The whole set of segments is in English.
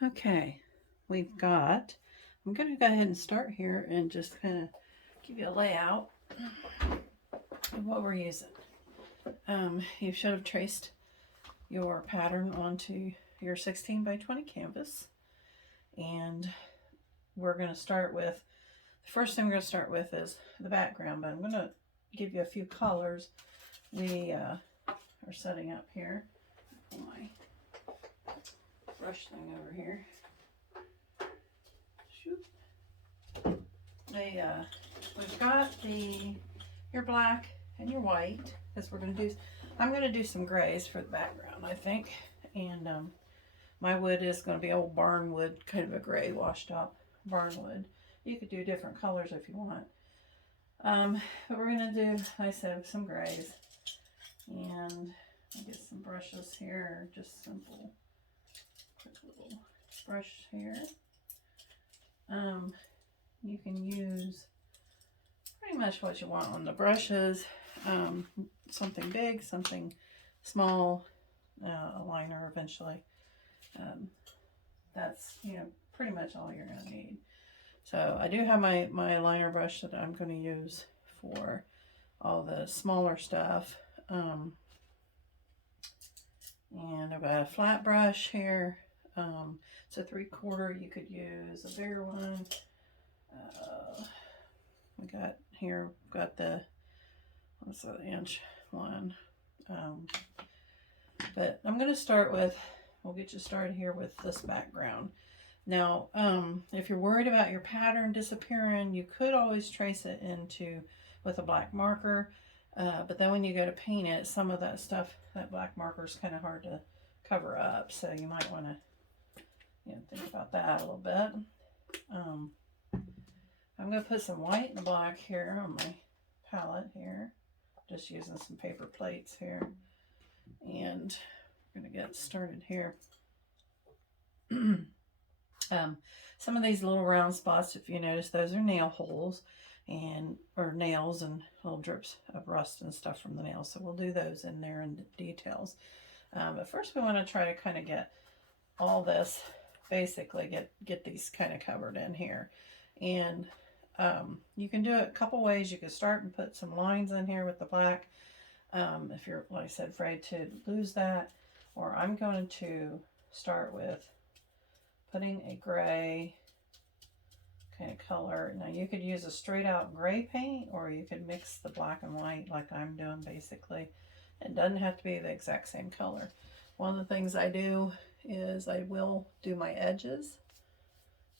Okay, I'm going to go ahead and start here and just kind of give you a layout of what we're using. You should have traced your pattern onto your 16 by 20 canvas. And we're going to start with, the first thing we're going to start with is the background, but I'm going to give you a few colors. We are setting up here. Pull my brush thing over here. Shoot. We've got your black and your white, because I'm going to do some grays for the background, I think. And my wood is going to be old barn wood, kind of a gray washed up barn wood. You could do different colors if you want. But we're going to do, like I said, some grays. And I'll get some brushes here, just simple, quick little brush here. You can use pretty much what you want on the brushes. Something big, something small, a liner eventually. That's, pretty much all you're going to need. So I do have my liner brush that I'm going to use for all the smaller stuff. And I've got a flat brush here. It's a 3/4. You could use a bigger one. We got here, got the, what's the inch one. But I'm going to start with, we'll get you started here with this background. Now, if you're worried about your pattern disappearing, you could always trace it with a black marker. But then when you go to paint it, some of that stuff, that black marker is kind of hard to cover up. So you might want to, think about that a little bit. I'm going to put some white and black here on my palette here. Just using some paper plates here. And we're going to get started here. Some of these little round spots, if you notice, those are nail holes or nails and little drips of rust and stuff from the nails. So we'll do those in there in details. But first we want to try to kind of get all this, basically get these kind of covered in here. And you can do it a couple ways. You can start and put some lines in here with the black. If you're, like I said, afraid to lose that. Or I'm going to start with putting a gray kind of color. Now you could use a straight out gray paint, or you could mix the black and white like I'm doing basically. It doesn't have to be the exact same color. One of the things I do is I will do my edges,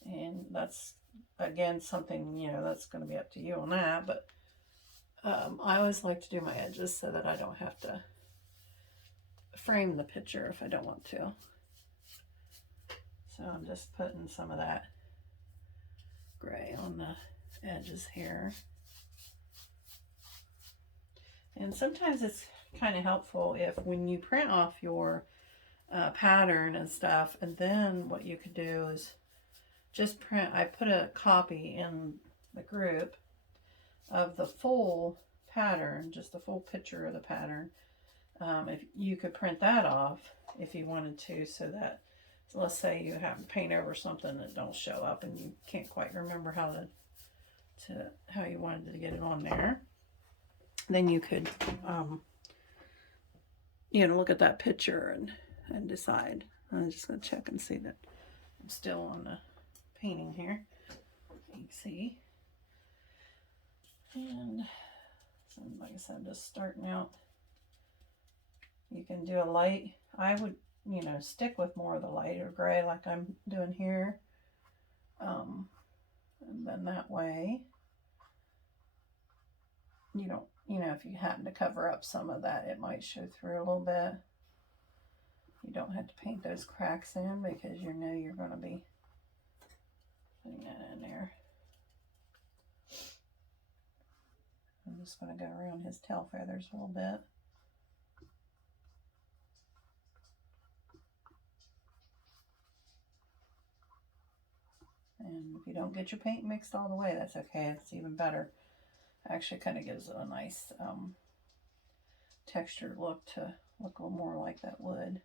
and that's again something, that's going to be up to you on that, but I always like to do my edges so that I don't have to frame the picture if I don't want to. So I'm just putting some of that gray on the edges here. And sometimes it's kind of helpful if when you print off your pattern and stuff, and then what you could do is just print, I put a copy in the group of the full pattern, just the full picture of the pattern. If you could print that off if you wanted to, so that, let's say you have to paint over something that don't show up and you can't quite remember how you wanted to get it on there. Then you could, look at that picture and decide. I'm just going to check and see that I'm still on the painting here. You can see. And so, like I said, just starting out. You can do a light. I would, stick with more of the lighter gray like I'm doing here. And then that way, you don't, if you happen to cover up some of that, it might show through a little bit. You don't have to paint those cracks in because you're going to be putting that in there. I'm just going to go around his tail feathers a little bit. And if you don't get your paint mixed all the way, that's okay. It's even better. Actually kind of gives it a nice textured look to look a little more like that wood.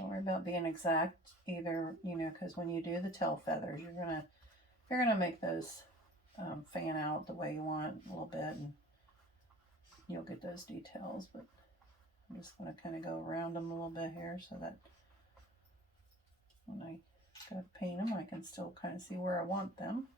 Don't worry about being exact either, you know, because when you do the tail feathers, you're gonna make those fan out the way you want a little bit, and you'll get those details. But I'm just gonna kind of go around them a little bit here so that when I go to paint them, I can still kind of see where I want them.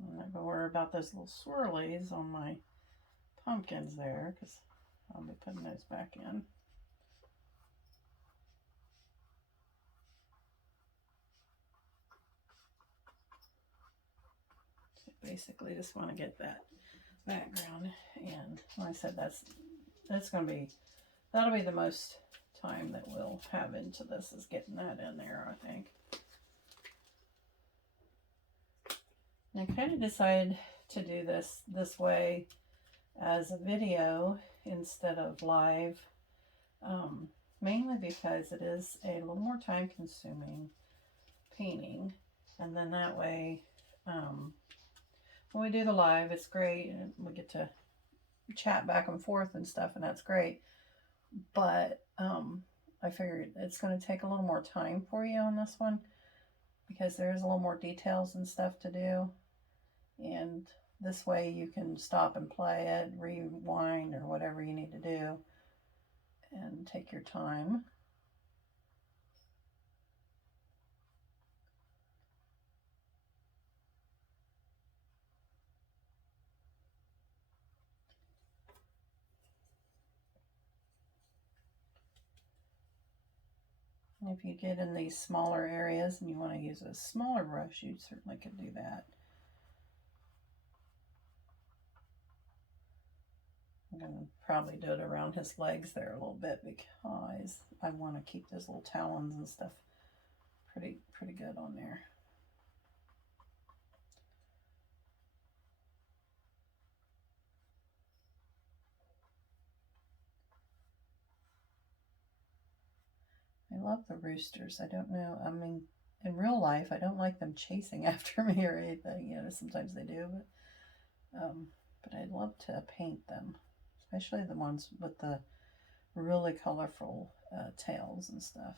I'm not gonna worry about those little swirlies on my pumpkins there, because I'll be putting those back in. So basically just want to get that background, and like I said, that'll be the most time that we'll have into this, is getting that in there, I think. And I kind of decided to do this way as a video instead of live, mainly because it is a little more time consuming painting, and then that way when we do the live, it's great and we get to chat back and forth and stuff, and that's great, but I figured it's going to take a little more time for you on this one, because there's a little more details and stuff to do, and this way you can stop and play it, rewind, or whatever you need to do, and take your time. And if you get in these smaller areas and you want to use a smaller brush, you certainly could do that. I'm going to probably do it around his legs there a little bit, because I want to keep those little talons and stuff pretty good on there. I love the roosters. I don't know, I mean, in real life, I don't like them chasing after me or anything. You know, sometimes they do, but I'd love to paint them, especially the ones with the really colorful tails and stuff.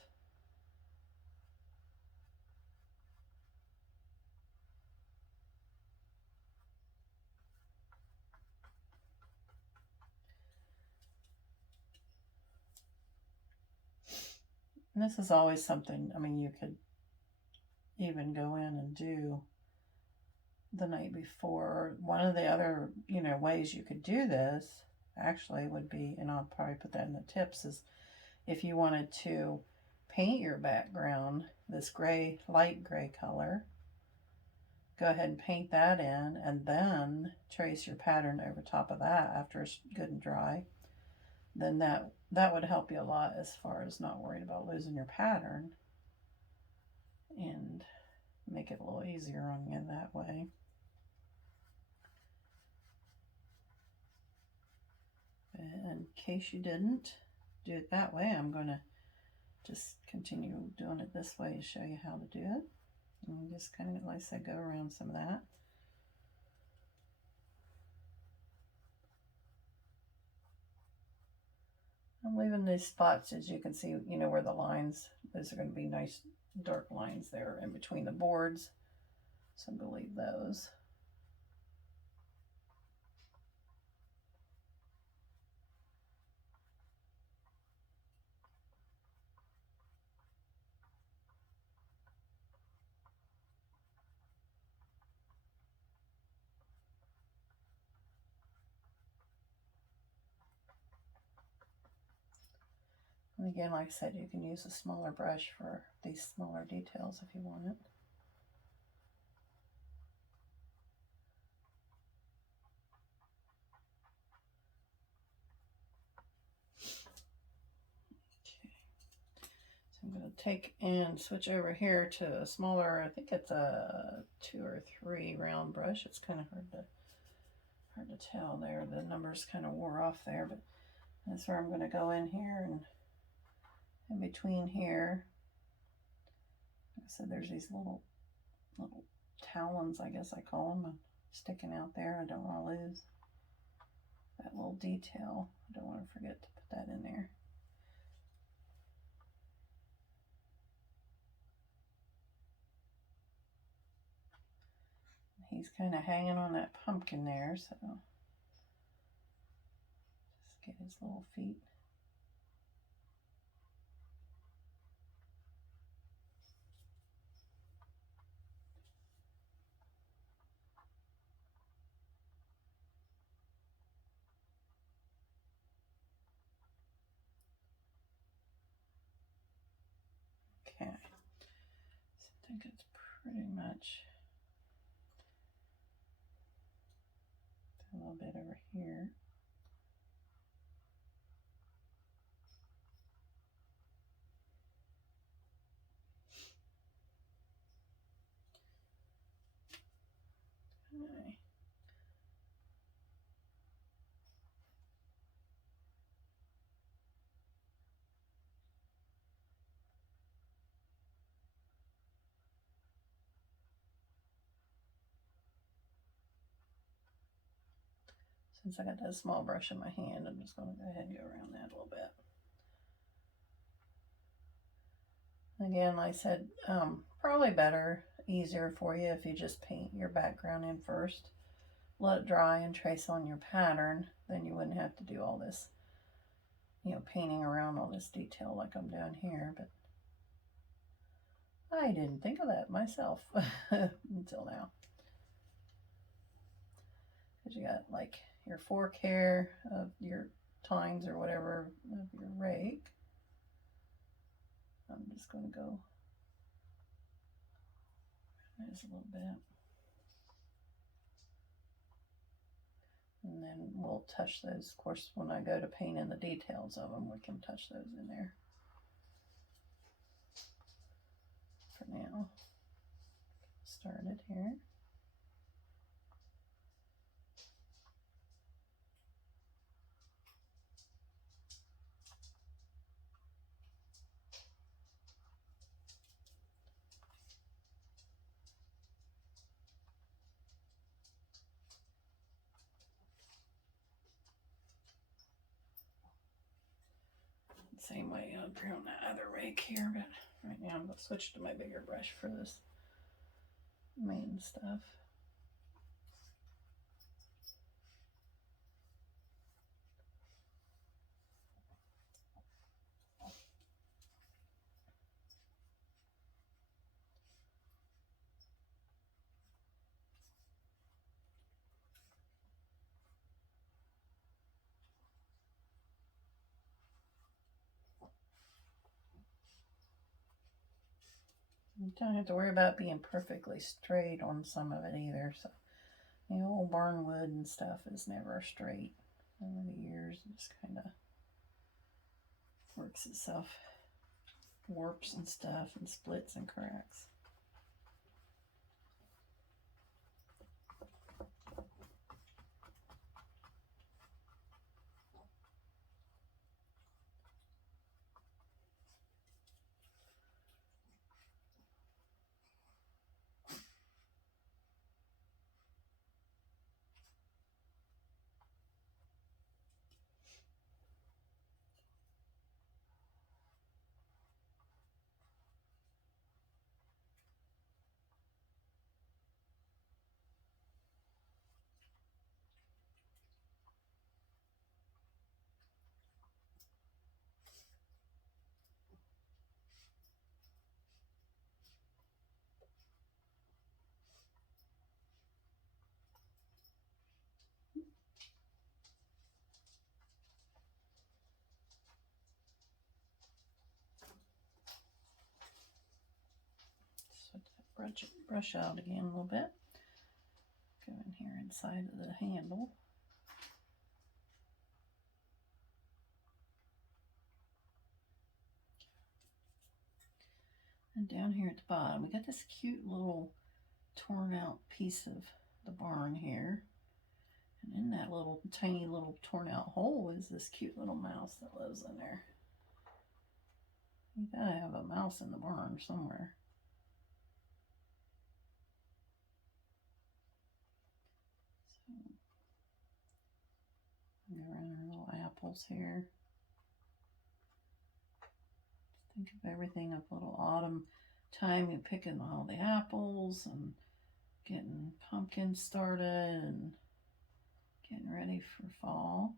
And this is always something, I mean, you could even go in and do the night before. One of the other, you know, ways you could do this actually would be, and I'll probably put that in the tips, is if you wanted to paint your background this gray, light gray color, go ahead and paint that in, and then trace your pattern over top of that after it's good and dry. Then that would help you a lot as far as not worrying about losing your pattern, and make it a little easier on you that way. And in case you didn't do it that way, I'm going to just continue doing it this way to show you how to do it. And just kind of, like I said, go around some of that. I'm leaving these spots, as you can see, you know, where the lines, those are going to be nice dark lines there in between the boards. So I'm going to leave those. And again, like I said, you can use a smaller brush for these smaller details if you want it. Okay. So I'm going to take and switch over here to a smaller, I think it's a 2 or 3 round brush. It's kind of hard to tell there. The numbers kind of wore off there, but That's where I'm going to go in here, and in between here, like I said, there's these little talons, I guess I call them, sticking out there. I don't want to lose that little detail. I don't want to forget to put that in there. He's kind of hanging on that pumpkin there, so just get his little feet. Okay, so I think it's pretty much a little bit over here. Okay. Since I got that small brush in my hand, I'm just going to go ahead and go around that a little bit. Again, like I said, probably better, easier for you if you just paint your background in first. Let it dry and trace on your pattern. Then you wouldn't have to do all this, painting around all this detail like I'm doing here. But I didn't think of that myself until now. Because you got like your fork hair of your tines or whatever of your rake. I'm just going to go just a little bit. And then we'll touch those. Of course, when I go to paint in the details of them, we can touch those in there. For now, started here. Same way up here on that other rake here, but right now I'm going to switch to my bigger brush for this main stuff. You don't have to worry about being perfectly straight on some of it either. So the old barn wood and stuff is never straight. Over the years, it just kind of works itself, warps and stuff, and splits and cracks. Brush out again a little bit. Go in here inside of the handle. And down here at the bottom, we got this cute little torn out piece of the barn here. And in that little tiny little torn out hole is this cute little mouse that lives in there. You gotta have a mouse in the barn somewhere. So, go around our little apples here. Think of everything up little autumn time. You're picking all the apples and getting pumpkins started and getting ready for fall.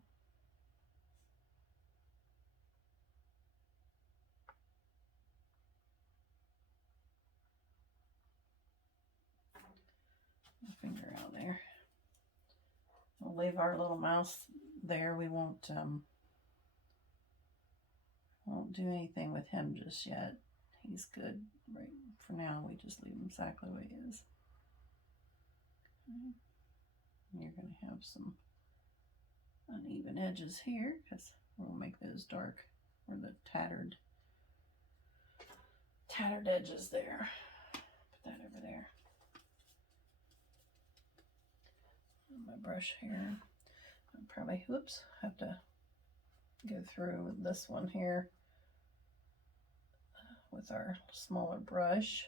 My finger out there. We'll leave our little mouse there. We won't do anything with him just yet. He's good right for now. We just leave him exactly the way he is. Okay. You're going to have some uneven edges here because we'll make those dark, or the tattered edges there. Put that over there. And my brush here. I'll probably, whoops, have to go through with this one here with our smaller brush.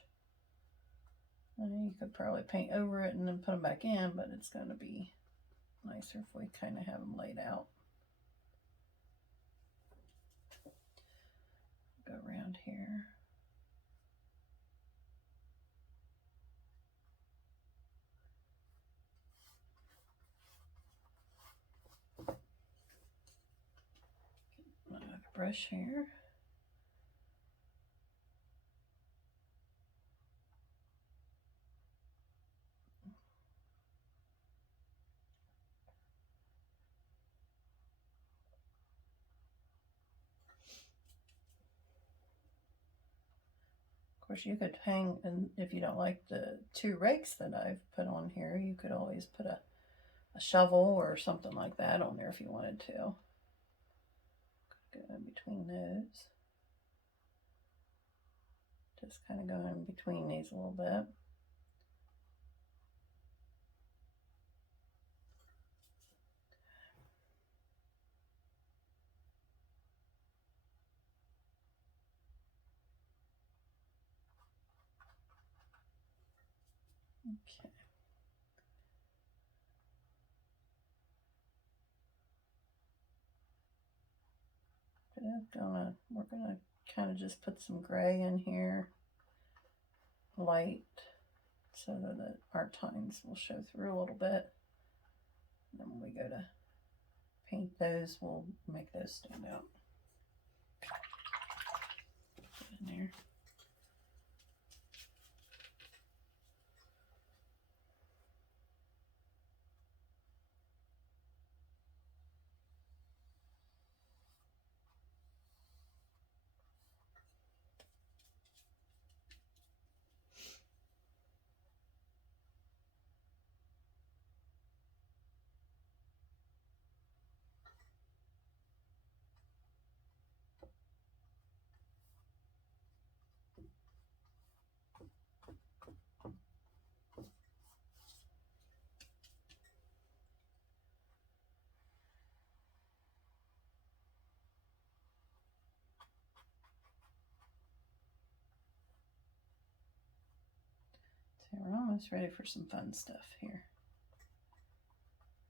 You could probably paint over it and then put them back in, but it's going to be nicer if we kind of have them laid out. Go around here. Get another brush here. Of course, you could hang, and if you don't like the 2 rakes that I've put on here, you could always put a shovel or something like that on there if you wanted to. Go in between those. Just kind of go in between these a little bit. Okay. We're gonna kind of just put some gray in here, light, so that our tines will show through a little bit. And then when we go to paint those, we'll make those stand out. Put it in there. So we're almost ready for some fun stuff here.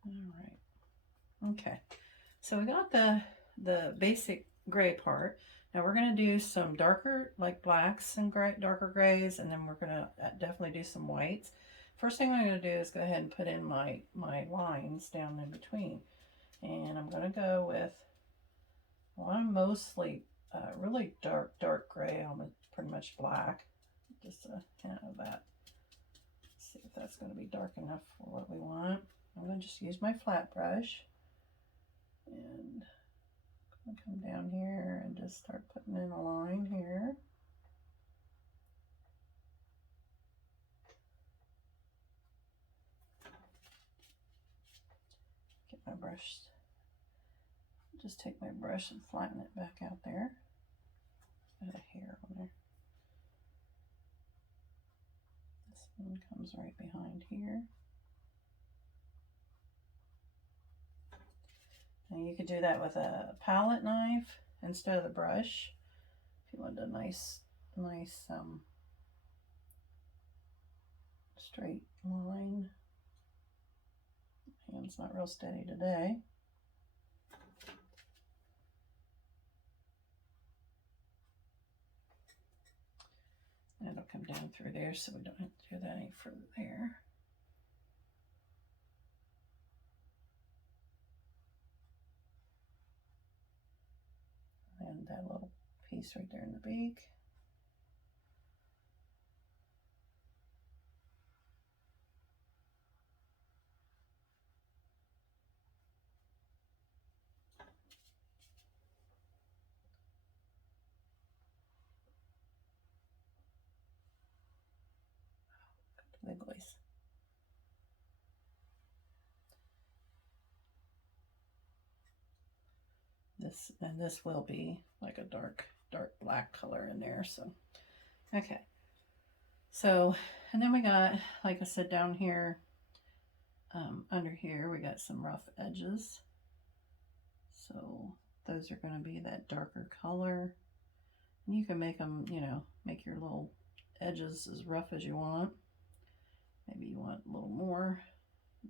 All right. Okay. So we got the basic gray part. Now we're going to do some darker, like blacks and darker grays, and then we're going to definitely do some whites. First thing I'm going to do is go ahead and put in my lines down in between. And I'm going to go with, well, I'm mostly really dark gray, almost pretty much black. Just a hint of that. Let's see if that's going to be dark enough for what we want. I'm going to just use my flat brush. And I'm going to come down here and just start putting in a line here. Get my brush, just take my brush and flatten it back out there. Got a hair on there. This one comes right behind here. And you could do that with a palette knife instead of the brush. If you wanted a nice straight line. Hand's not real steady today. And it'll come down through there, so we don't have to do that any further there. And that little piece right there in the beak. Wigglies. This will be like a dark black color in there. So okay, so and then we got, like I said, down here under here we got some rough edges, so those are going to be that darker color. And you can make them, you know, make your little edges as rough as you want. Maybe you want a little more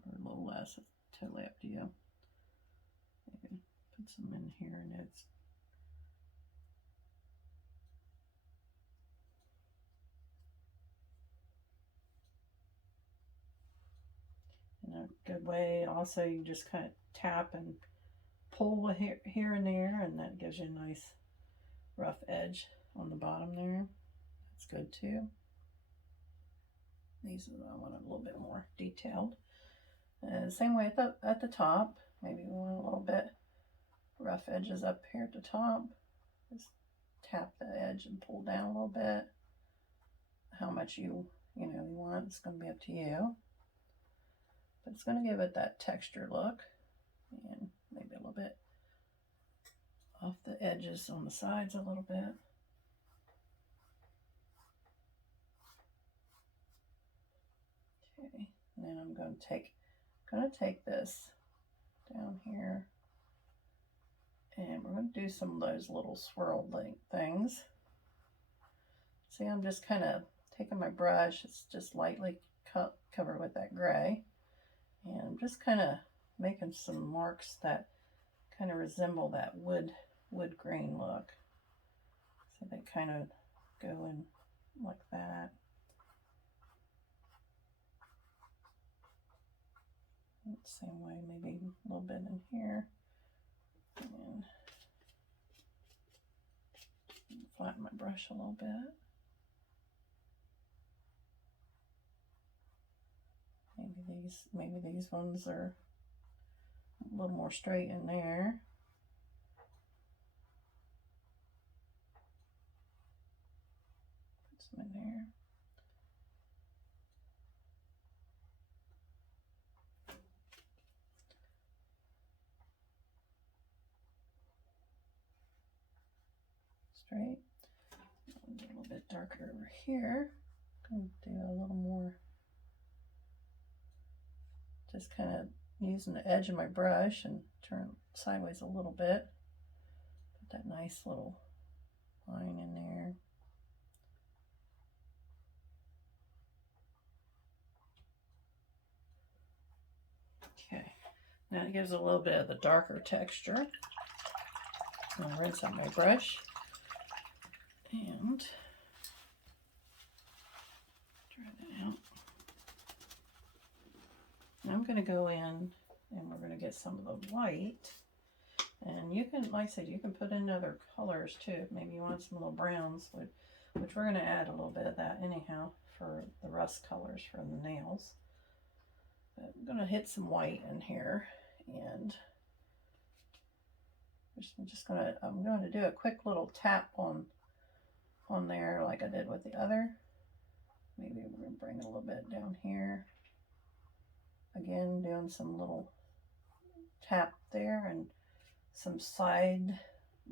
or a little less. It's totally up to you. Maybe put some in here, and it's in a good way. Also, you just kind of tap and pull here and there, and that gives you a nice rough edge on the bottom there. That's good too. These I want a little bit more detailed. Same way at the top. Maybe we want a little bit rough edges up here at the top. Just tap the edge and pull down a little bit. How much you want, it's going to be up to you. But it's going to give it that texture look, and maybe a little bit off the edges on the sides a little bit. Okay, and then I'm going to take this down here, and we're going to do some of those little swirl things. See, I'm just kind of taking my brush, it's just lightly covered with that gray, and I'm just kind of making some marks that kind of resemble that wood grain look. So they kind of go in like that. Same way, maybe a little bit in here. And flatten my brush a little bit. Maybe these ones are a little more straight in there. Put some in there. Straight. A little bit darker over here. I'm going to do a little more. Just kind of using the edge of my brush and turn sideways a little bit. Put that nice little line in there. Okay, now it gives a little bit of the darker texture. I'll rinse out my brush and dry that out. Now I'm going to go in and we're going to get some of the white. And you can, like I said, you can put in other colors too. Maybe you want some little browns, which we're going to add a little bit of that anyhow for the rust colors for the nails. But I'm going to hit some white in here, and I'm going to do a quick little tap on there like I did with the other. Maybe we're going to bring it a little bit down here. Again, doing some little tap there and some side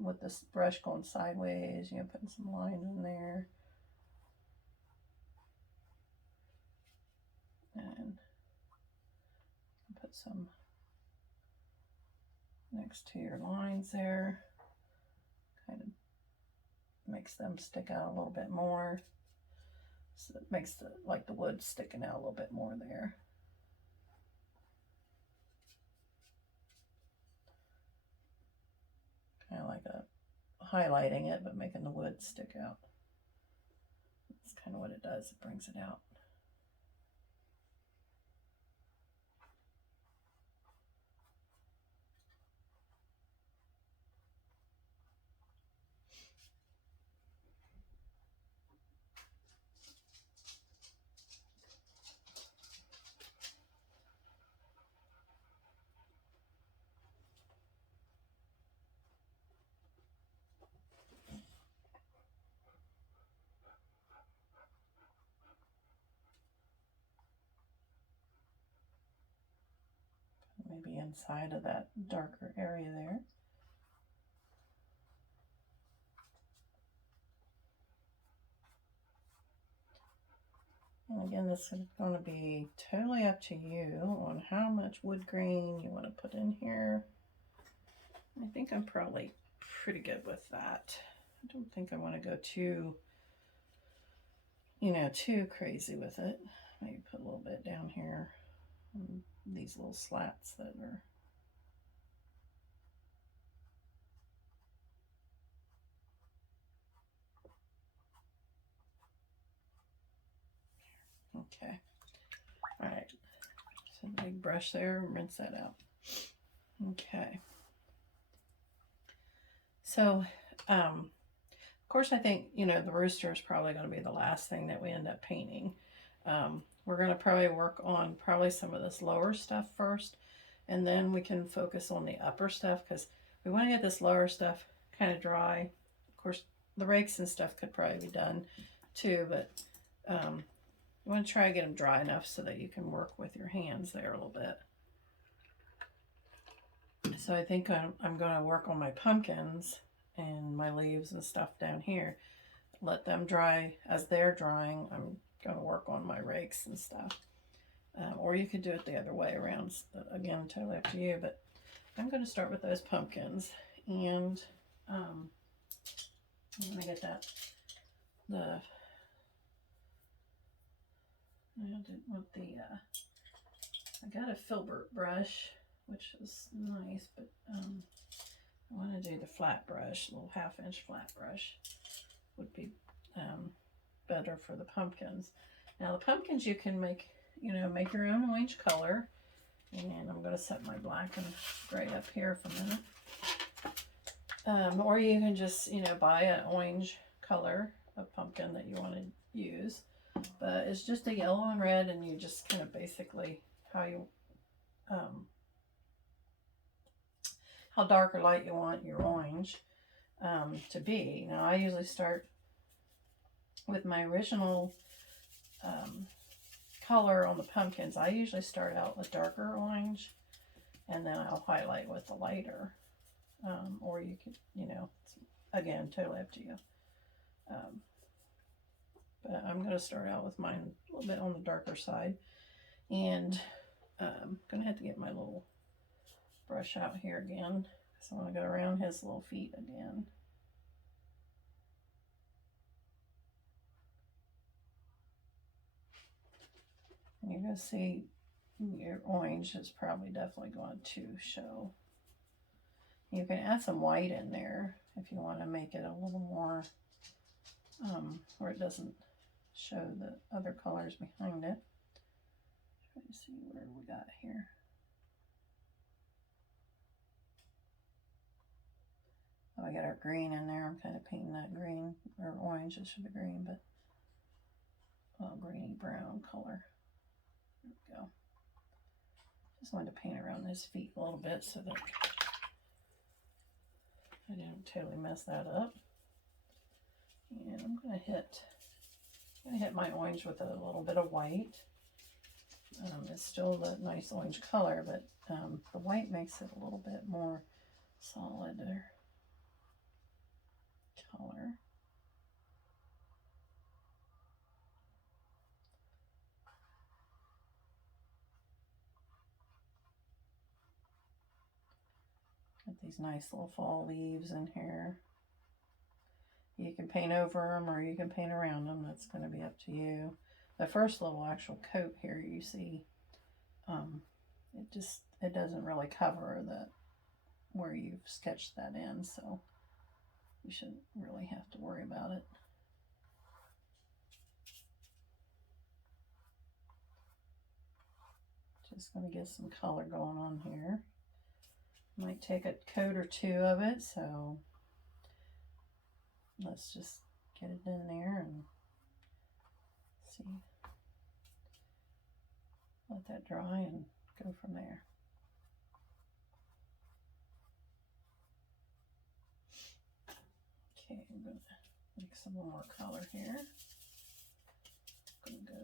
with this brush going sideways, putting some lines in there. And put some next to your lines there. Kind of makes them stick out a little bit more. So it makes the like the wood sticking out a little bit more there. Kind of like a highlighting it, but making the wood stick out. That's kind of what it does. It brings it out. Maybe inside of that darker area there. And again, this is going to be totally up to you on how much wood grain you want to put in here. I think I'm probably pretty good with that. I don't think I want to go too, too crazy with it. Maybe put a little bit down here on these little slats that are okay. All right, so big brush there, rinse that out. Okay. So, of course, I think, the rooster is probably going to be the last thing that we end up painting. We're going to probably work on some of this lower stuff first, and then we can focus on the upper stuff because we want to get this lower stuff kind of dry. Of course, the rakes and stuff could probably be done too, but you want to try to get them dry enough so that you can work with your hands there a little bit. So I think I'm going to work on my pumpkins and my leaves and stuff down here. Let them dry. As they're drying, I'm going to work on my rakes and stuff. Or you could do it the other way around. Again, totally up to you. But I'm going to start with those pumpkins. And I'm going to get that. I got a filbert brush, which is nice, but I want to do the flat brush, a little 1/2-inch flat brush would be better for the pumpkins. Now the pumpkins you can make your own orange color, and I'm going to set my black and gray up here for a minute. Or you can just buy an orange color of pumpkin that you want to use, but it's just a yellow and red, and you just kind of basically how dark or light you want your orange to be. Now I usually start with my original color on the pumpkins. I usually start out with darker orange, and then I'll highlight with the lighter. Or you could, again, totally up to you. But I'm going to start out with mine a little bit on the darker side. And I'm going to have to get my little brush out here again, because I want to go around his little feet again. And you're going to see your orange is probably definitely going to show. You can add some white in there if you want to make it a little more, where it doesn't show the other colors behind it. Try to see where we got here. Oh, I got our green in there. I'm kind of painting that green, or orange. It should be green, but greeny brown color. There we go. Just wanted to paint around his feet a little bit so that I didn't totally mess that up. And I'm gonna hit my orange with a little bit of white. It's still the nice orange color, but the white makes it a little bit more solid color. these nice little fall leaves in here. You can paint over them or you can paint around them. That's going to be up to you. The first little actual coat here you see, it doesn't really cover the where you've sketched that in, so you shouldn't really have to worry about it. Just going to get some color going on here. Might take a coat or two of it, so let's just get it in there and see. Let that dry and go from there. Okay, I'm going to make some more color here. I'm going to go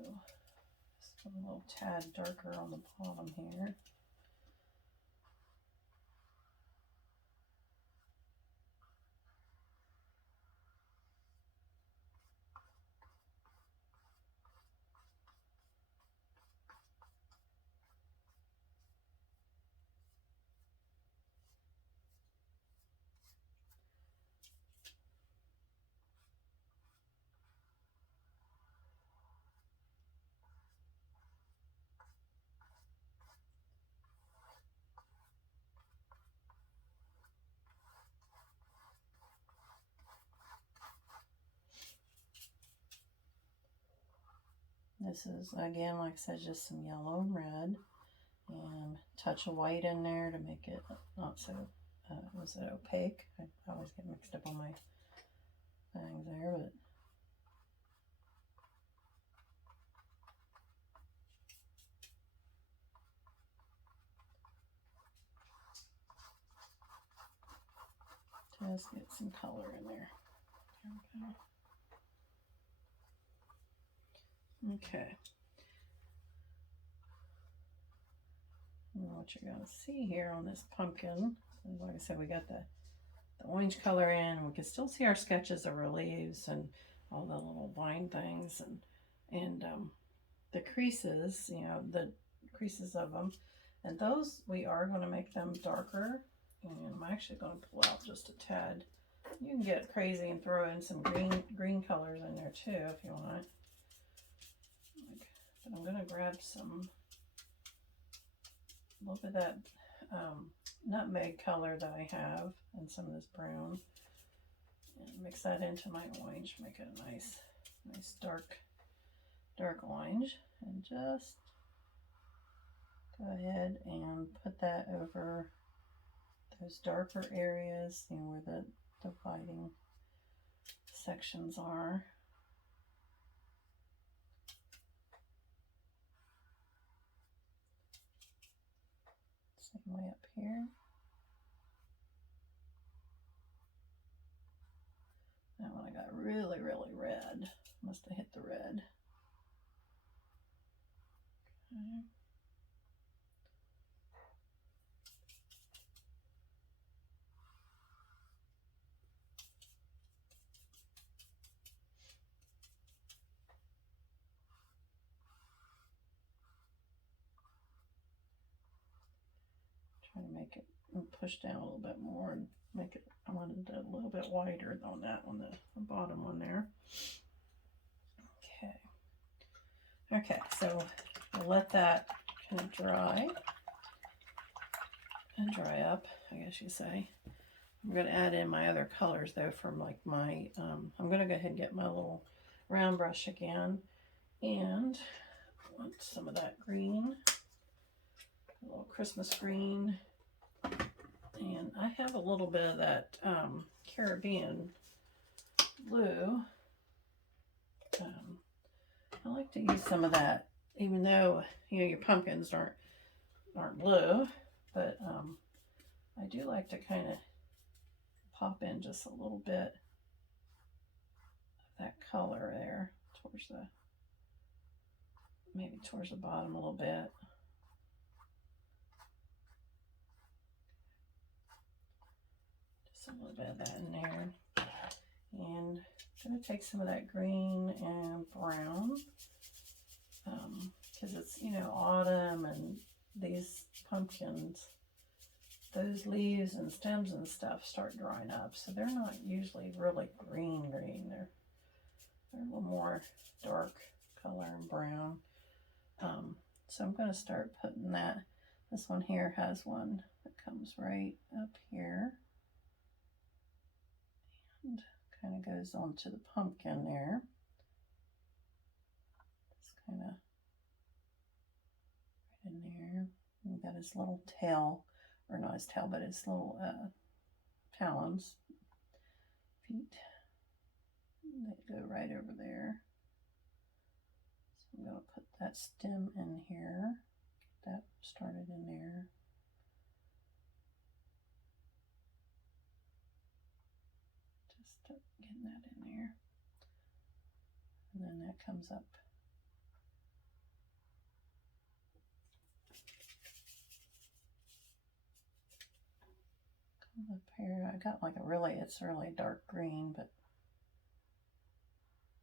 just a little tad darker on the bottom here. This is, again, like I said, just some yellow and red, and a touch of white in there to make it not so, was it opaque? I always get mixed up on my things there, but just get some color in there. There we go. Okay. And what you're going to see here on this pumpkin, like I said, we got the orange color in. We can still see our sketches of our leaves and all the little vine things and the creases, you know, the creases of them. And those, we are going to make them darker. And I'm actually going to pull out just a tad. You can get crazy and throw in some green colors in there too if you want. But I'm going to grab a little bit of that nutmeg color that I have and some of this brown, and mix that into my orange, make it a nice dark orange, and just go ahead and put that over those darker areas, you know, where the dividing sections are. Same way up here. That one I got really red. Must have hit the red. Okay. Trying to make it push down a little bit more and make it, I wanted it a little bit wider on that one, the bottom one there. Okay, so we'll let that kind of dry up, I guess you say. I'm going to add in my other colors though from like my, I'm going to go ahead and get my little round brush again, and I want some of that green, a little Christmas green, and I have a little bit of that Caribbean blue. I like to use some of that, even though, you know, your pumpkins aren't blue, but I do like to kind of pop in just a little bit of that color there towards maybe towards the bottom a little bit. Just a little bit of that in there. And I'm going to take some of that green and brown, because it's, you know, autumn, and these pumpkins those leaves and stems and stuff start drying up. So they're not usually really green. They're a little more dark color and brown. So I'm going to start putting that. This one here has one that comes right up here and kind of goes onto the pumpkin there. It's kind of right in there. We've got his little tail, or not his tail, but his little talons, feet. They go right over there. So I'm going to put that stem in here. Get that started in there. Just start getting that in there. And then that comes up. Come up here. I got like it's really dark green, but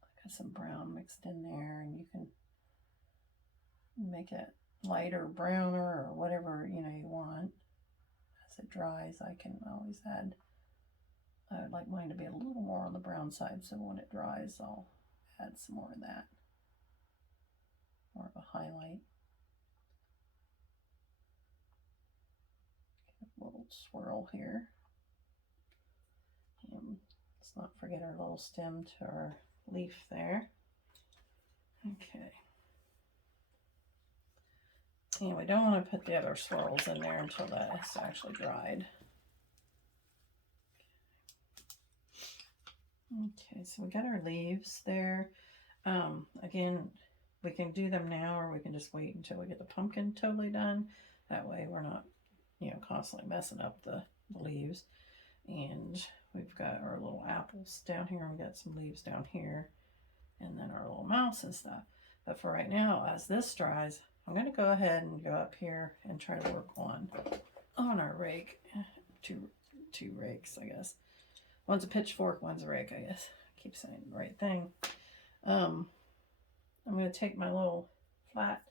I got some brown mixed in there, and you can make it lighter, browner, or whatever you want. As it dries, I can always add. I would like mine to be a little more on the brown side, so when it dries, I'll add some more of that. More of a highlight. Get a little swirl here. And let's not forget our little stem to our leaf there. Okay. And we don't want to put the other swirls in there until that's actually dried. Okay, so we got our leaves there. Again, we can do them now, or we can just wait until we get the pumpkin totally done. That way we're not, constantly messing up the leaves. And we've got our little apples down here. We've got some leaves down here. And then our little mouse and stuff. But for right now, as this dries, I'm going to go ahead and go up here and try to work on our rake. Two rakes, I guess. One's a pitchfork, one's a rake, I guess. I keep saying the right thing. I'm going to take my little flat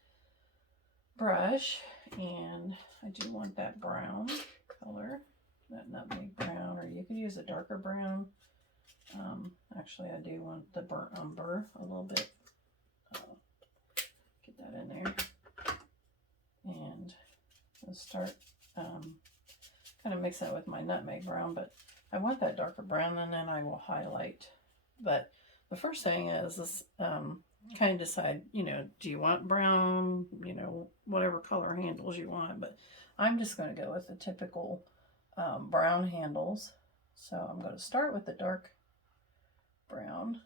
brush, and I do want that brown color, that nutmeg brown, or you could use a darker brown. Actually, I do want the burnt umber a little bit. Get that in there. And I'll start kind of mix that with my nutmeg brown, but I want that darker brown, and then I will highlight. But the first thing is this, kind of decide, do you want brown, whatever color handles you want, but I'm just going to go with the typical brown handles. So I'm going to start with the dark brown,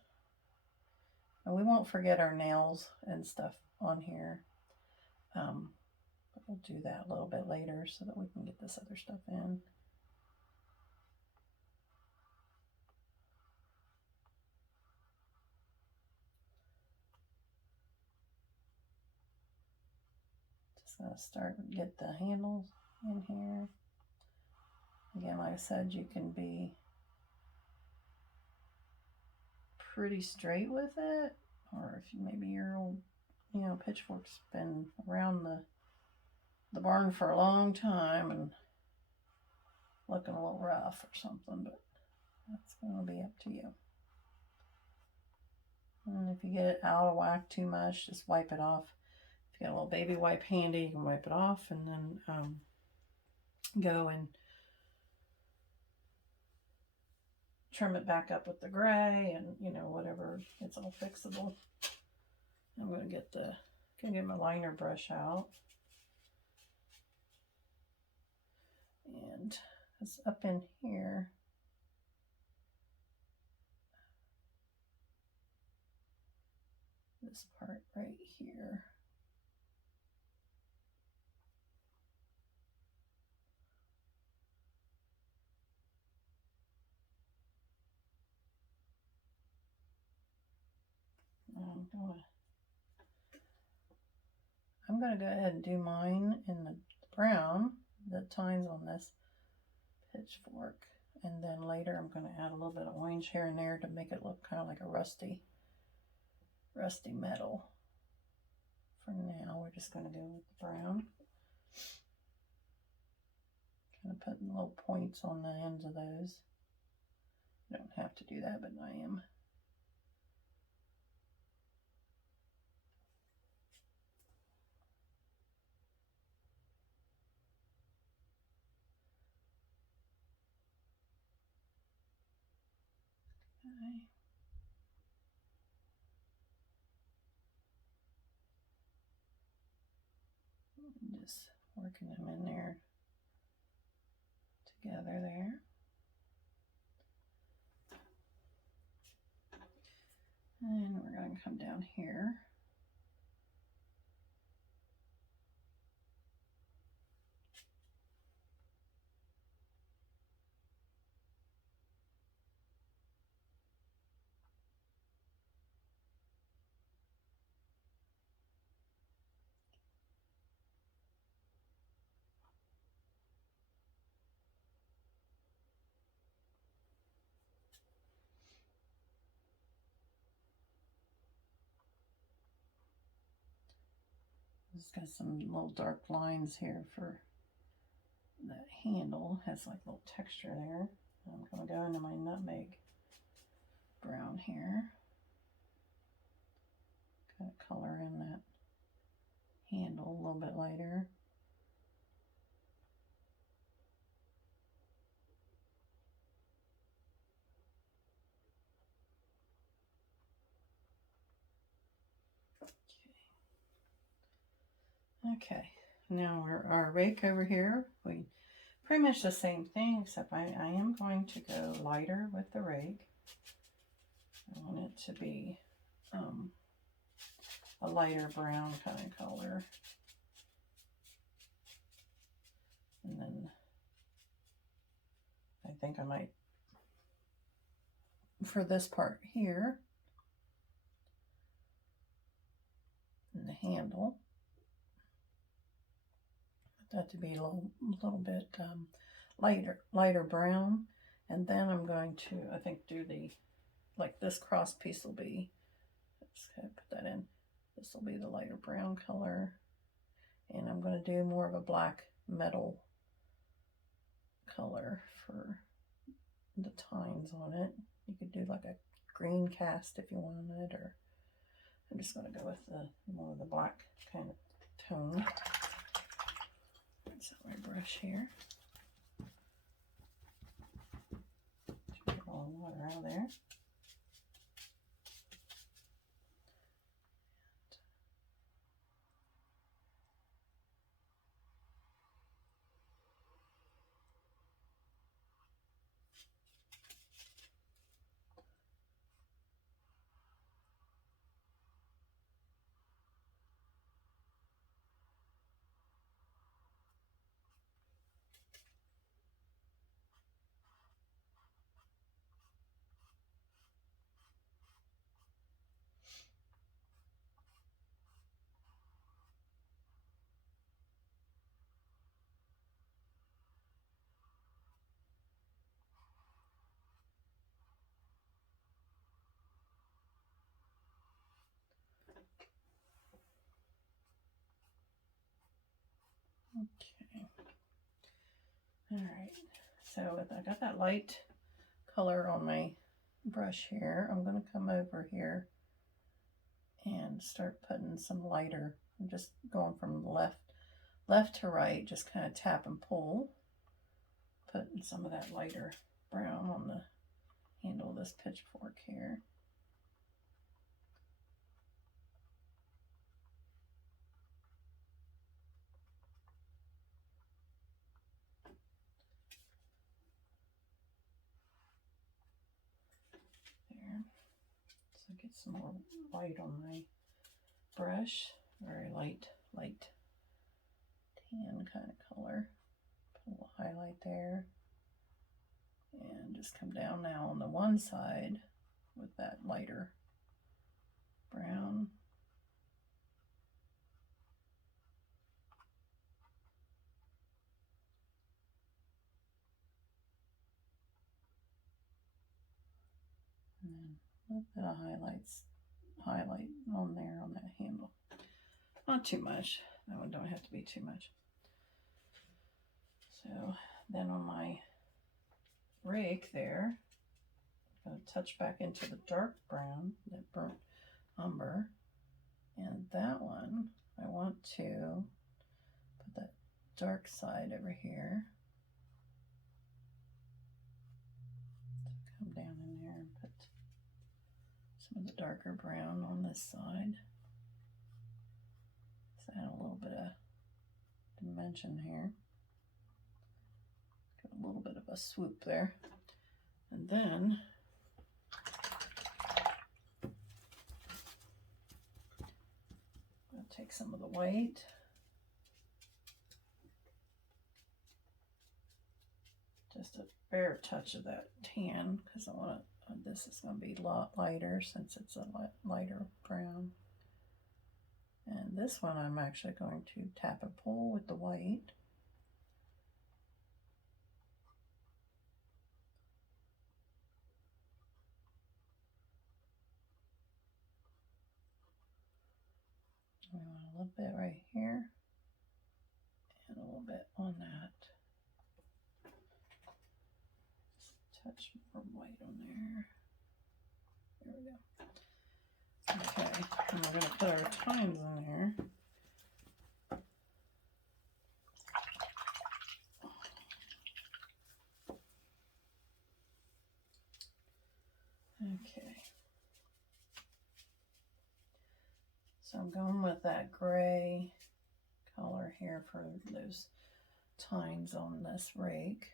and we won't forget our nails and stuff on here. But we'll do that a little bit later so that we can get this other stuff in. Just going to start and get the handles in here. Again, like I said, you can be pretty straight with it, or if maybe your old, pitchfork's been around the barn for a long time and looking a little rough or something, but that's going to be up to you. And if you get it out of whack too much, just wipe it off. If you got a little baby wipe handy, you can wipe it off, and then go and trim it back up with the gray, and whatever, it's all fixable. I'm going to get my liner brush out, and it's up in here. This part right here. I'm going to go ahead and do mine in the brown, the tines on this pitchfork. And then later I'm going to add a little bit of orange here and there to make it look kind of like a rusty metal. For now, we're just going to go with the brown. Kind of putting little points on the ends of those. You don't have to do that, but I am. Okay. Just working them in there together there. And we're going to come down here. It's got some little dark lines here for that handle. Has like a little texture there. I'm going to go into my nutmeg brown here. Kind of color in that handle a little bit lighter. Okay, now our rake over here, we pretty much the same thing, except I am going to go lighter with the rake. I want it to be a lighter brown kind of color. And then I think I might, for this part here, and the handle, that to be a little bit lighter brown. And then I'm going to, I think, do the, like this cross piece will be, let's put that in, this will be the lighter brown color. And I'm going to do more of a black metal color for the tines on it. You could do like a green cast if you wanted, or I'm just going to go with the more of the black kind of tone. Rinse out my brush here. Get all the water out of there. Okay. All right. So I got that light color on my brush here. I'm going to come over here and start putting some lighter. I'm just going from left to right, just kind of tap and pull, putting some of that lighter brown on the handle of this pitchfork here. There. So get some more light on my brush. Very light tan kind of color. Put a little highlight there. And just come down now on the one side with that lighter brown. And then a little bit of highlight on there on that handle. Not too much. That one don't have to be too much. So Then on my rake there, I'm going to touch back into the dark brown, that burnt umber. And that one, I want to put that dark side over here. Come down in there and put some of the darker brown on this side. Just add a little bit of dimension here. Get a little bit of a swoop there. And then I'll take some of the white. Just a bare touch of that tan, because I want this is going to be a lot lighter since it's a lighter brown. And this one I'm actually going to tap and pull with the white. We want a little bit right here and a little bit on that. Just touch more white on there. There we go. Okay, and we're going to put our tines in here. Okay. So I'm going with that gray color here for those tines on this rake.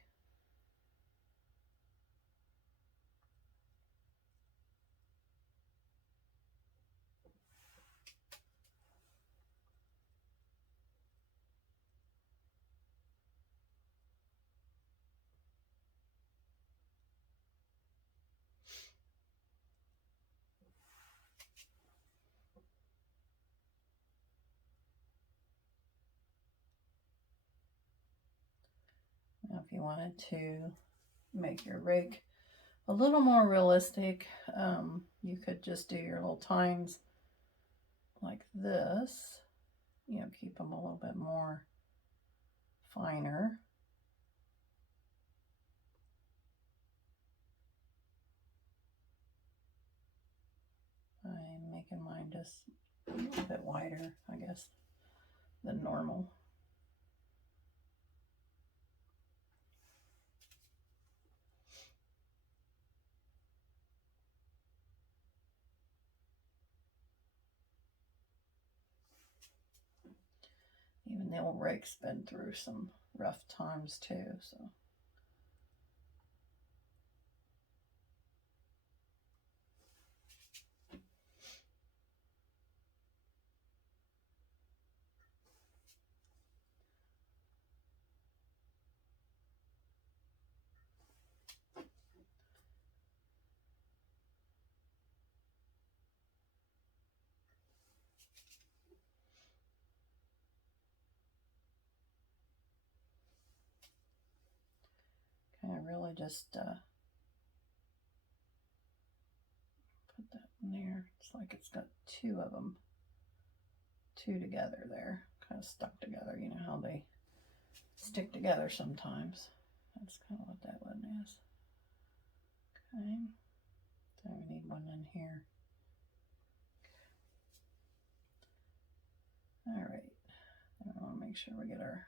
Now, if you wanted to make your rake a little more realistic, you could just do your little tines like this. You know, keep them a little bit more finer. I'm making mine just a little bit wider, I guess, than normal. Even the old rake's been through some rough times too, so. I really just put that in there. It's like it's got two of them, two together there, kind of stuck together. You know how they stick together sometimes. That's kind of what that one is. Okay, so we need one in here. All right, I want to make sure we get our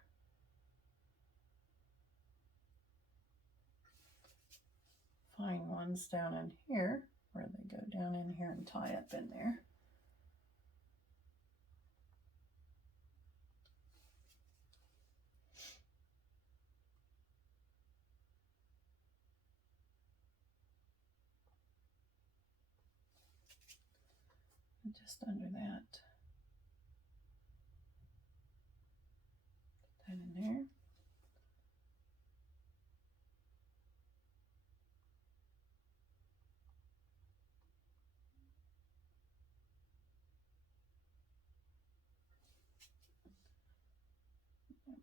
fine ones down in here, where they go down in here and tie up in there. And just under that, put that in there.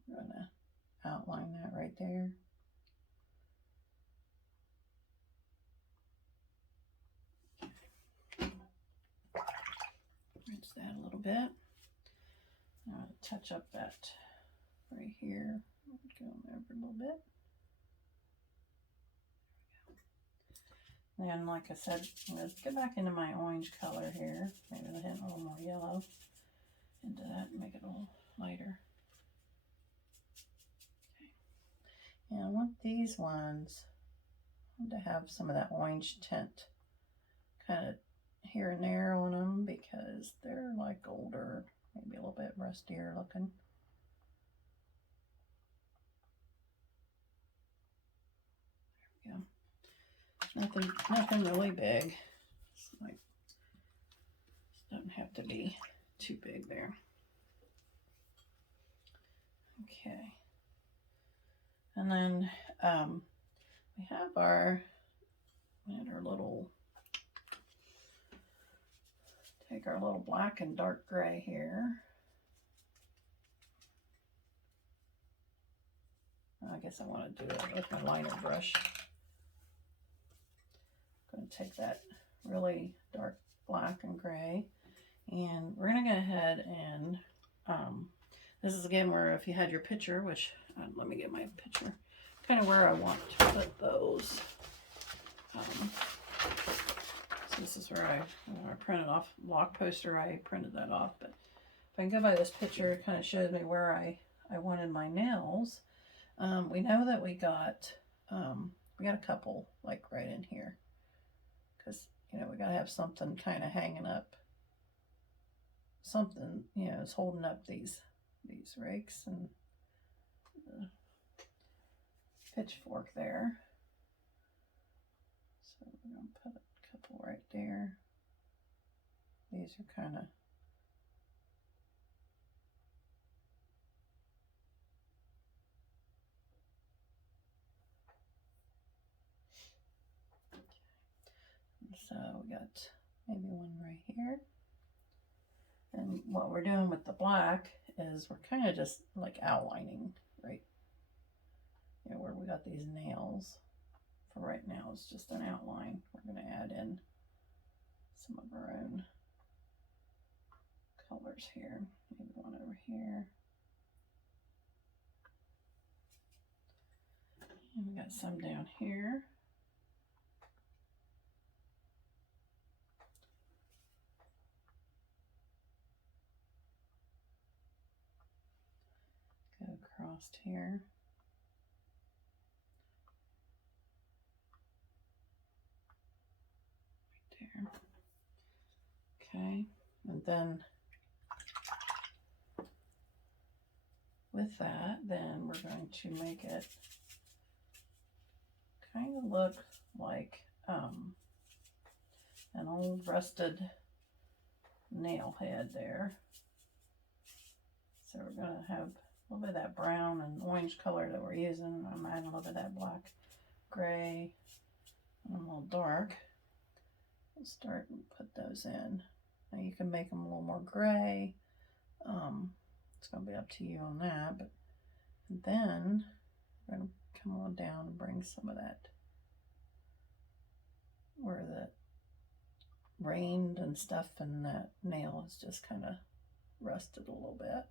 I'm going to outline that right there. Rinse that a little bit. Now I'll touch up that right here. Go over a little bit. Then, like I said, I'm going to get back into my orange color here. Maybe I'll hit a little more yellow into that and make it a little lighter. Okay. And I want these ones to have some of that orange tint kind of here and there on them because they're like older, maybe a little bit rustier looking. There we go. Nothing really big. It's like, doesn't have to be too big there. Okay. And then we have our little, take our little black and dark gray here. I guess I want to do it with my liner brush. I'm going to take that really dark black and gray, and we're going to go ahead and this is again where if you had your picture, which let me get my picture, kind of where I want to put those. So this is where I printed off block poster. I printed that off, but if I can go by this picture, it kind of shows me where I wanted my nails. We know that we got a couple like right in here because we got to have something kind of hanging up, something is holding up these rakes and the pitchfork there. So we're going to put a couple right there. These are kind of so we got maybe one right here. And what we're doing with the black is we're kind of just like outlining right where we got these nails. For right now, it's just an outline. We're going to add in some of our own colors here. Maybe one over here. And we got some down here. Go across here. Right there. Okay, and then with that, then we're going to make it kind of look like an old rusted nail head there. So we're going to have a little bit of that brown and orange color that we're using. I'm adding a little bit of that black, gray, and a little dark. We'll start and put those in. Now you can make them a little more gray. It's going to be up to you on that. But then we're going to come on down and bring some of that where the rained and stuff and that nail is just kind of rusted a little bit.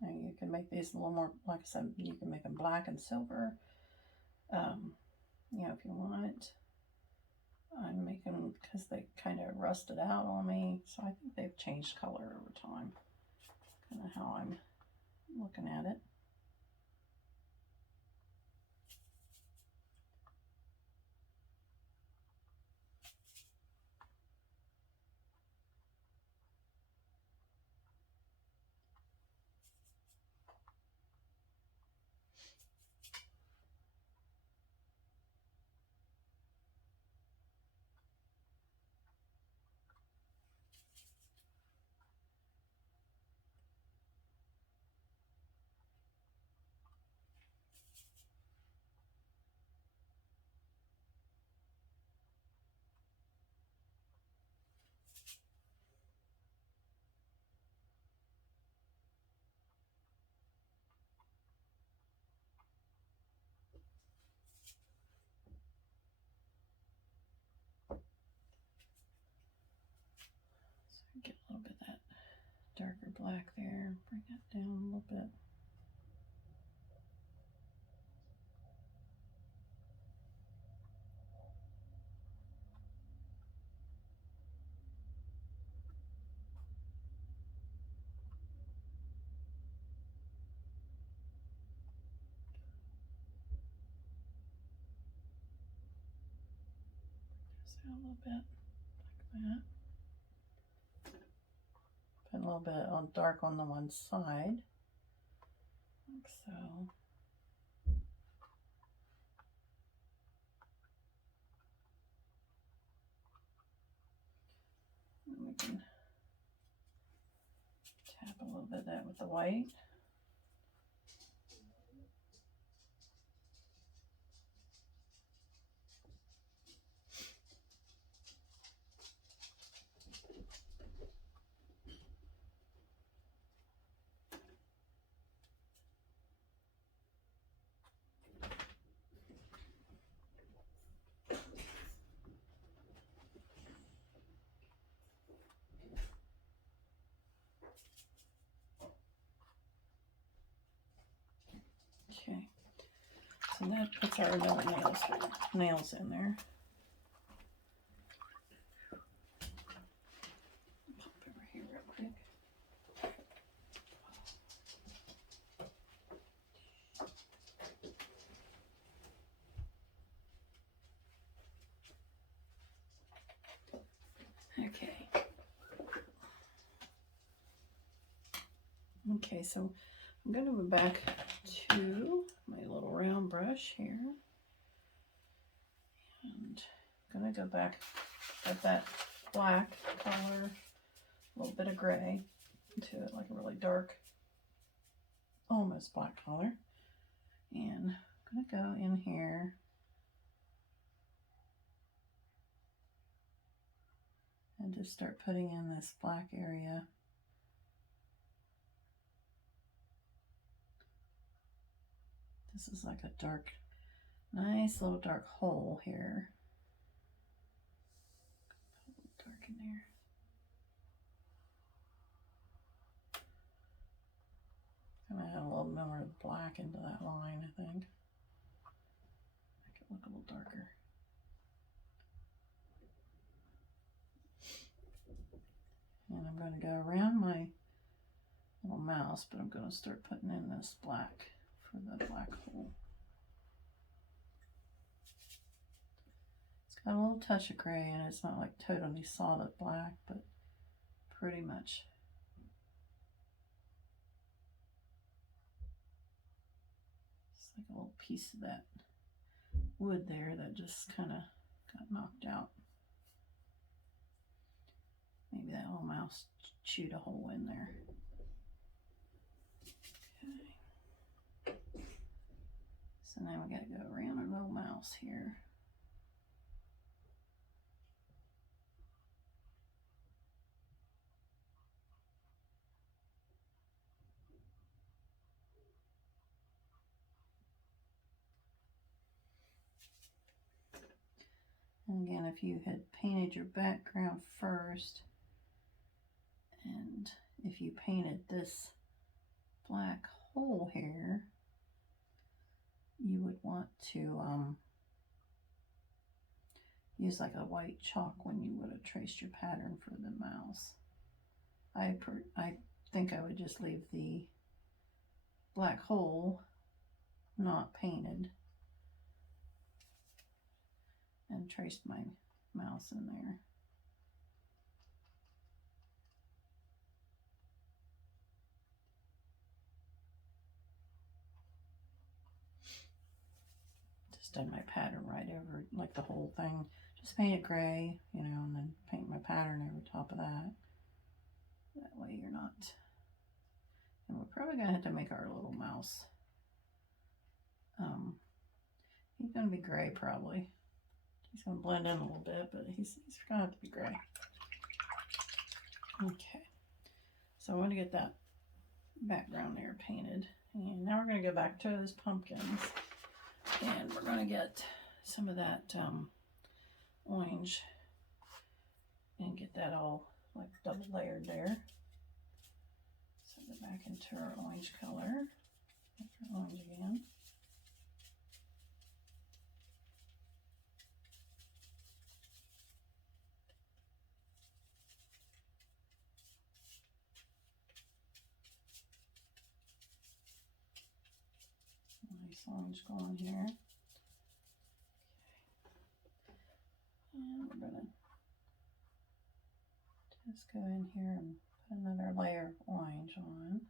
Now you can make these a little more, like I said, you can make them black and silver, if you want. I'm making them because they kind of rusted out on me, so I think they've changed color over time. Kind of how I'm looking at it. darker black there. Bring that down a little bit. A little bit like that. Put a little bit on dark on the one side, like so. And we can tap a little bit of that with the white. Okay, so that puts our little nails in there. Pop over here real quick. Okay. Okay, so I'm going to go back to my little round brush here. And I'm going to go back at that black color, a little bit of gray into it, like a really dark, almost black color. And I'm going to go in here and just start putting in this black area. This is like a dark, nice little dark hole here. Put a little dark in there. I'm gonna add a little more black into that line, I think. Make it look a little darker. And I'm going to go around my little mouse, but I'm going to start putting in this black for the black hole. It's got a little touch of gray and it's not like totally solid black, but pretty much. It's like a little piece of that wood there that just kind of got knocked out. Maybe that little mouse chewed a hole in there. Okay. So now we got to go around our little mouse here. And again, if you had painted your background first, and if you painted this black hole here, you would want to use like a white chalk when you would have traced your pattern for the mouse. I think I would just leave the black hole not painted and traced my mouse in there. Just done my pattern right over like the whole thing. Just paint it gray, you know, and then paint my pattern over top of that. That way you're not. And we're probably gonna have to make our little mouse. He's gonna be gray probably. He's going to blend in a little bit, but he's going to have to be gray. Okay, so I want to get that background there painted. And now we're going to go back to those pumpkins. And we're going to get some of that orange and get that all like double layered there. Put it back into our orange color. Orange again. Nice orange going here. And we're going to just go in here and put another layer of orange on.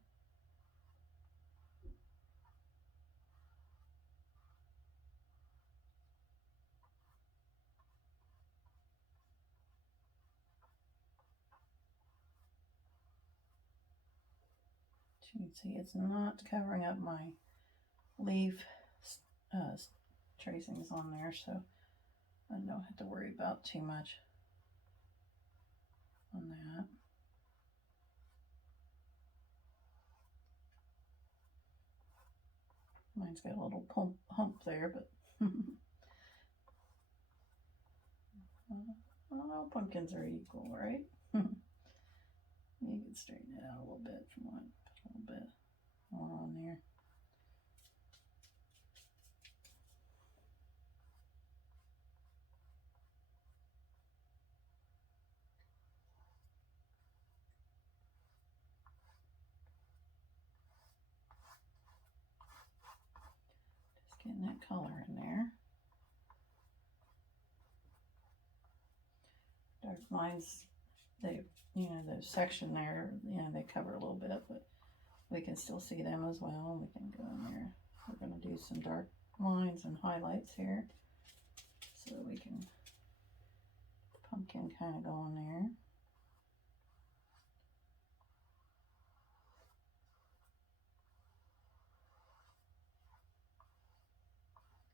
You can see it's not covering up my leaf tracings on there, so I don't have to worry about too much on that. Mine's got a little hump there, but all pumpkins are equal, right? You can straighten it out a little bit if you want. Put a little bit more on there. Just getting that color in there. Dark lines, they, the section there, they cover a little bit, but we can still see them as well. We can go in there. We're going to do some dark lines and highlights here so that we can pumpkin kind of go in there.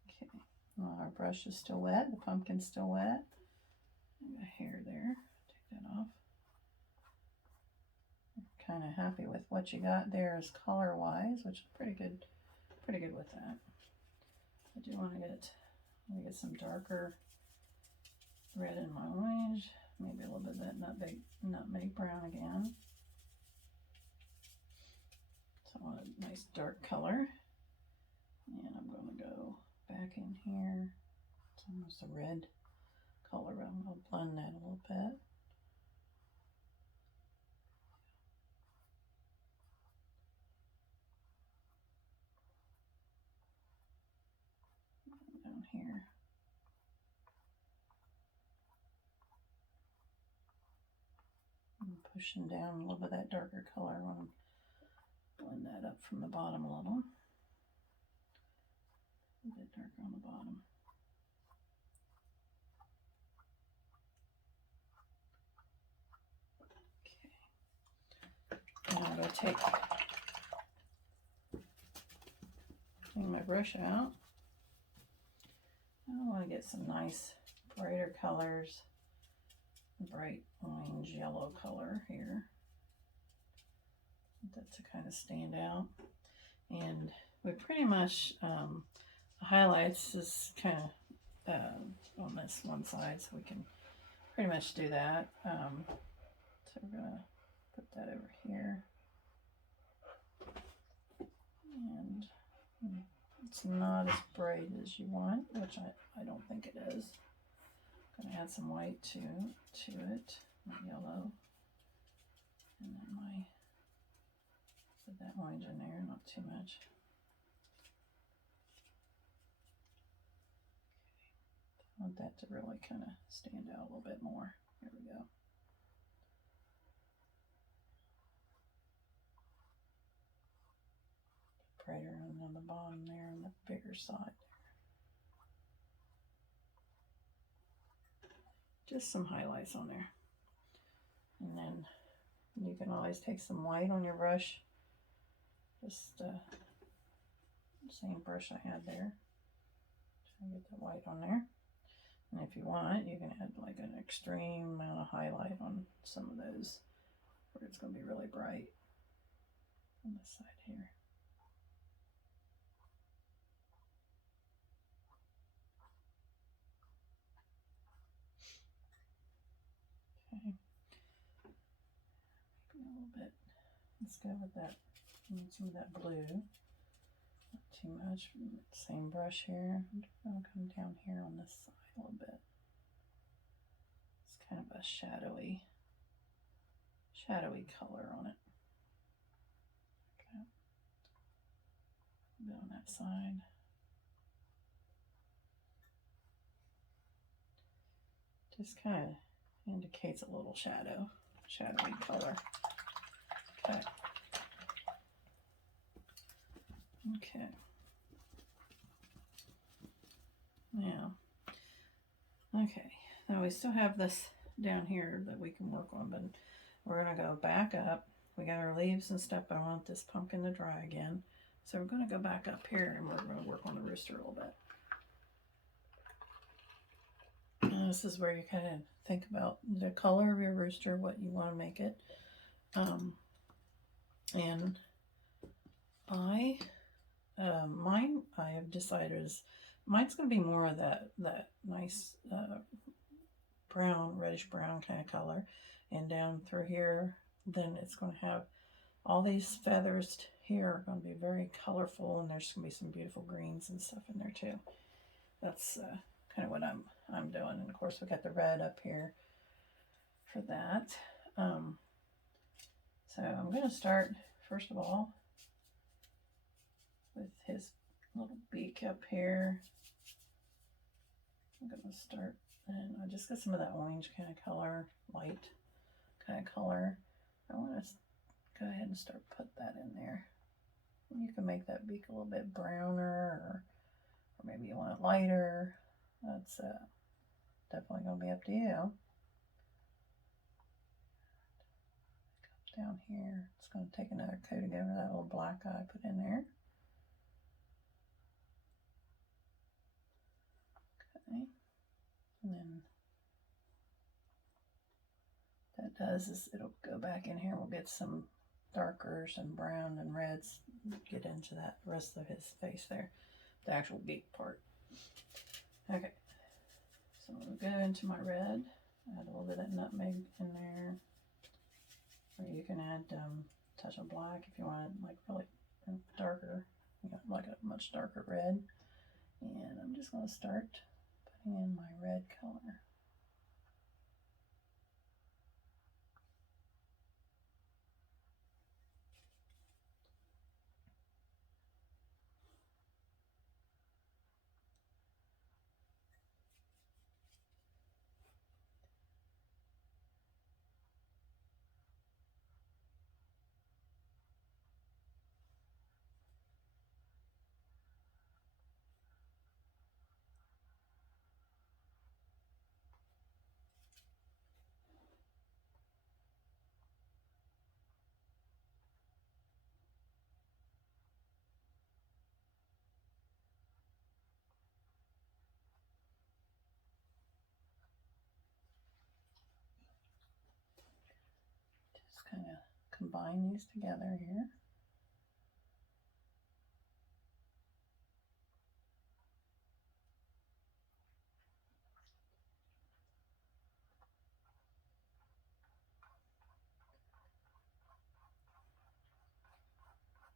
Okay, well, our brush is still wet, the pumpkin's still wet. Got hair there, take that off. Kind of happy with what you got there as color wise, which is pretty good with that. I do want to get some darker red in my orange, maybe a little bit of that nutmeg brown again. So I want a nice dark color, and I'm going to go back in here. It's almost a red color, but I'm going to blend that a little bit. Down here. I'm pushing down a little bit of that darker color. I want to blend that up from the bottom a little. A bit darker on the bottom. Okay. Now I'm going to take my brush out. I want to get some nice brighter colors, bright orange yellow color here. That to kind of stand out. And we pretty much highlights is kind of on this one side, so we can pretty much do that. So we're gonna put that over here, and it's not as bright as you want, which I don't think it is. I'm gonna add some white to it, yellow, and then put that orange in there, not too much. I want that to really kind of stand out a little bit more. Here we go. Brighter on the bottom there on the bigger side. Just some highlights on there. And then you can always take some white on your brush. Just the same brush I had there. Try to get the white on there. And if you want, you can add like an extreme amount of highlight on some of those where it's going to be really bright on this side here. Okay. Maybe a little bit Let's go with that. Need some of that blue. Not too much. Same brush here. I'll come down here on this side a little bit. It's kind of a shadowy color on it. Okay. A bit on that side. Just kind of indicates a little shadowy color. Okay. Okay. Now, okay. Now we still have this down here that we can work on, but we're going to go back up. We got our leaves and stuff, but I want this pumpkin to dry again. So we're going to go back up here and we're going to work on the rooster a little bit. And this is where you kind of think about the color of your rooster, what you want to make it. And mine I have decided is mine's going to be more of that nice brown, reddish brown kind of color, and down through here then it's going to have all these feathers here are going to be very colorful, and there's going to be some beautiful greens and stuff in there too. That's kind of what I'm doing, and of course we got the red up here for that. So I'm going to start first of all with his little beak up here. I'm going to start, and I just got some of that orange kind of color, light kind of color. I want to go ahead and start put that in there. You can make that beak a little bit browner, or maybe you want it lighter. That's definitely going to be up to you. Down here, it's going to take another coating over that little black eye I put in there. Okay, and then that does is it'll go back in here. We'll get some darker, some brown and reds, get into that rest of his face there, the actual beak part. Okay, so I'm going to go into my red, add a little bit of nutmeg in there, or you can add a touch of black if you want it like really darker, you know, like a much darker red. And I'm just going to start putting in my red color. Just kind of combine these together here.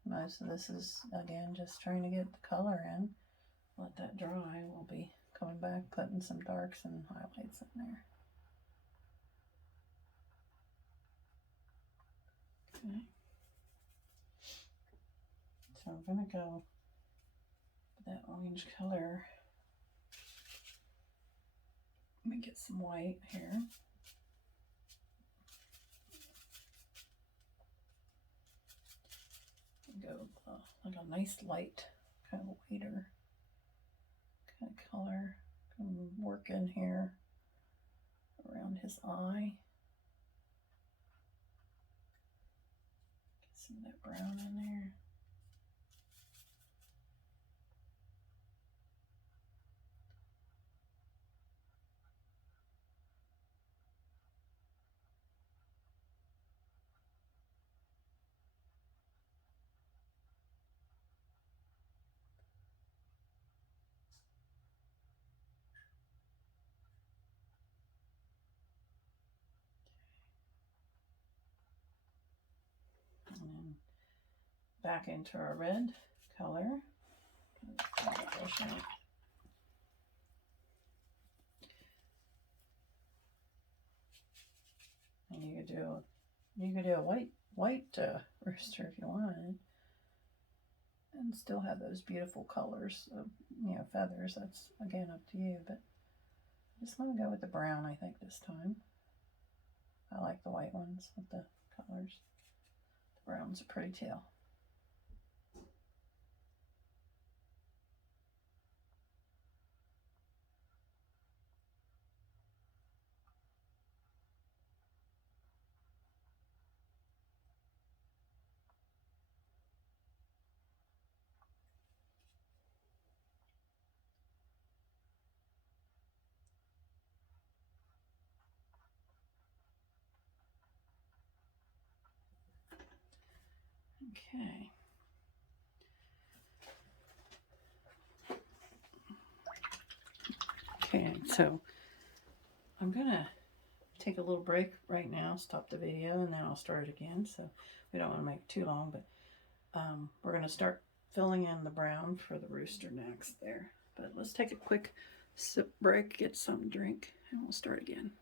Most of this is, again, just trying to get the color in. Let that dry. We'll be coming back, putting some darks and highlights in there. Okay. So I'm going to go with that orange color. Let me get some white here. Go like a nice light kind of whiter kind of color. Come work in here around his eye. Get some of that brown in there. And back into our red color. And you could do a white rooster if you wanted, and still have those beautiful colors of, you know, feathers. That's again up to you, but I just want to go with the brown, I think, this time. I like the white ones with the colors. The brown's a pretty tail. Okay. Okay, so I'm gonna take a little break right now, stop the video, and then I'll start it again. So we don't want to make it too long, but we're gonna start filling in the brown for the rooster next there. But let's take a quick sip break, get some drink, and we'll start again.